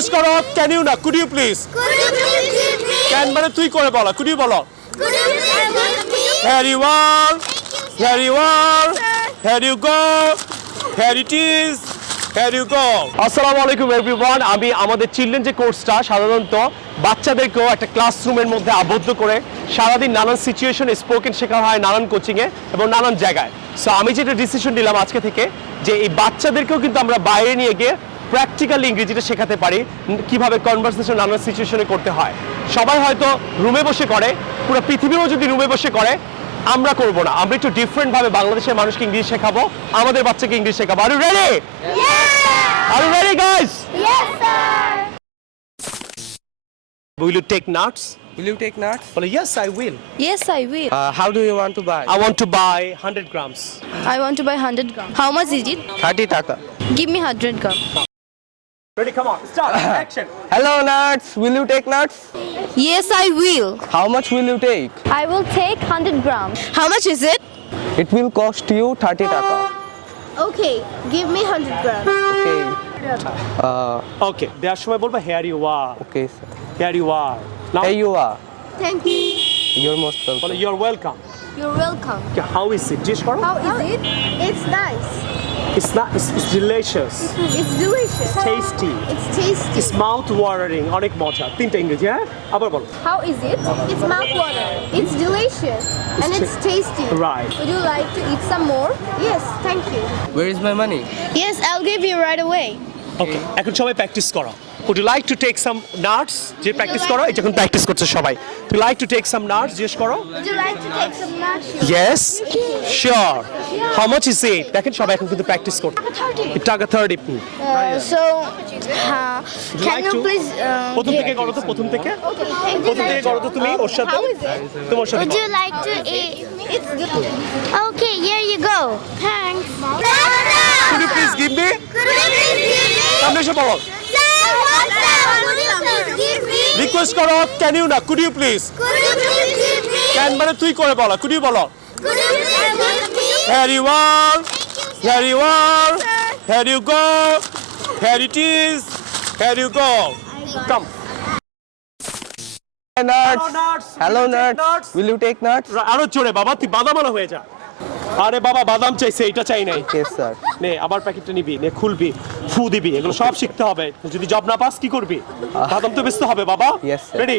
Request করো can you না could you please can মানে তুই করে বলো কুড ইউ বলো Here you are, here you are, here you go, here it is, here you go. আসসালামু আলাইকুম এভরিওয়ান। আমি আমাদের চিলড্রেন যে কোর্সটা সাধারণত বাচ্চাদেরকেও একটা ক্লাসরুমের মধ্যে আবদ্ধ করে সারাদিন নানান সিচুয়েশনে স্পোকেন শেখা হয় নানান কোচিংয়ে এবং নানান জায়গায়। সো আমি যেটা ডিসিশন নিলাম আজকে থেকে যে এই বাচ্চাদেরকেও কিন্তু আমরা বাইরে নিয়ে গিয়ে প্র্যাকটিক্যালি ইংরেজিটা শেখাতে পারি, কিভাবে কনভারসেশন নানান সিচুয়েশনে করতে হয়। সবাই হয়তো রুমে বসে করে, পুরো পৃথিবীও যদি রুমে বসে করে, আমরা করব না। আমরা একটু ডিফারেন্ট ভাবে বাংলাদেশের মানুষকে ইংলিশ শেখাবো, আমাদের বাচ্চাকে ইংলিশ শেখাবো। Are you ready? Are you ready, guys? Yes, sir. Will you take nuts? Will you take nuts? Well, yes, I will. Yes, I will. How do you want to buy? I want to buy 100 grams. I want to buy 100 grams. How much is it? 30 taka. Give me 100 grams. Ready? Come on, start. Action. Hello nuts, will you take nuts? Yes, I will. How much will you take? I will take 100 grams. How much is it? It will cost you 30 taka. Okay, give me 100 grams. Okay. Okay. দেওয়ার সময় বলবো here you are. Okay, sir. Here you are. Now, Here you are. Thank you. You're most বলো welcome. you're welcome. You're welcome. Okay, how is it? জিজ্ঞেস করো। How is it? It's nice. It's not. It's delicious. It's delicious. Tasty. It's tasty. It's mouth watering. অনেক মজা। তিনটা ইংরেজি হ্যাঁ? আবার বলো। How is it? It's mouth-watering. It's delicious. And it's tasty. Right. Would you like to eat some more? Yes, thank you. Where is my money? Yes, I'll give you right away. Okay. এখন সবাই practice করো। Would you like to take some nuts? যে practice করো, এটা এখন practice করছে সবাই। Would you like to take some nuts? জিজ্ঞেস করো। Would you like to take some nuts? Yes. Sure. How much is it? দেখেন সবাই এখন কিন্তু প্র্যাকটিস করছে। টাকা 30 So, can like you to- please? প্রথম থেকে করো তো প্রথম থেকে। প্রথম থেকে করো তো তুমি ওর সাথে। How is it? তোমার সাথে Would করো। you like to eat? It's good. Okay, here you go. Thanks. Could you please give me? সামনে এসে বলো। রিকোয়েস্ট করো ক্যান ইউ না কুড ইউ প্লিজ ক্যান মানে তুই করে বলো কুড ইউ বলো Here you are, here you are, here you go, here it is, here you go. Come. Nuts. nuts. Hello Will you take nuts. nuts? Will you take nuts? আরো জোরে বাবা, তুই বাদামালা হয়ে যা। আরে বাবা বাদাম চাইছে, এটা চাই নাই। Yes, sir. নে আবার প্যাকেটটা নিবি, নে খুলবি, ফু দিবি, এগুলো সব শিখতে হবে। যদি জব না পাস কি করবি? বাদাম তো বেচতে হবে বাবা। Yes, sir. রেডি?